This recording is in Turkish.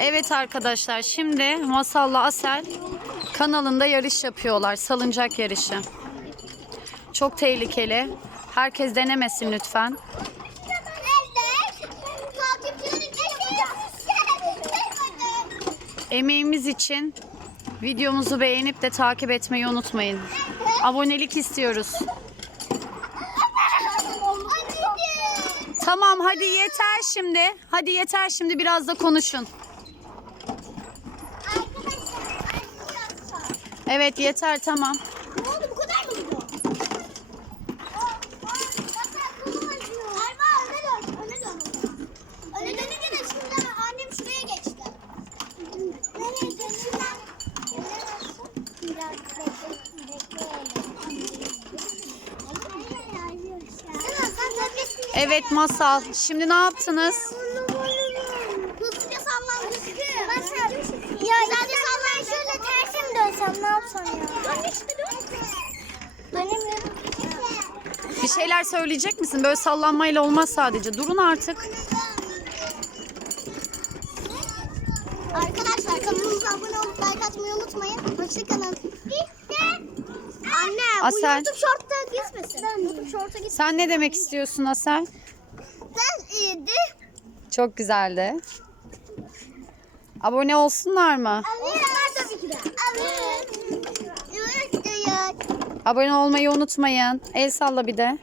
Evet arkadaşlar şimdi Masal'la Asel kanalında yarış yapıyorlar. Salıncak yarışı. Çok tehlikeli. Herkes denemesin lütfen. Emeğimiz için videomuzu beğenip de takip etmeyi unutmayın. Abonelik istiyoruz. Tamam hadi yeter şimdi. Hadi yeter şimdi biraz da konuşun. Evet yeter tamam. Ne oldu bu kadar mı gidiyor? Evet Masal. Şimdi ne yaptınız? Ya? İşte dön. Dönemiyorum. Bir şeyler söyleyecek misin? Böyle sallanmayla olmaz sadece. Durun artık. Arkadaşlar kanalımıza abone olup like atmayı unutmayın. Hoşçakalın. Anne Asel. bu YouTube Short'ta gitmesin. YouTube Short'a gitsin. Sen ne demek istiyorsun Asel? Sen iyiydi. Çok güzeldi. Abone olsunlar mı? Evet. tabii ki de. Evet. Abone olmayı unutmayın. El salla bir de.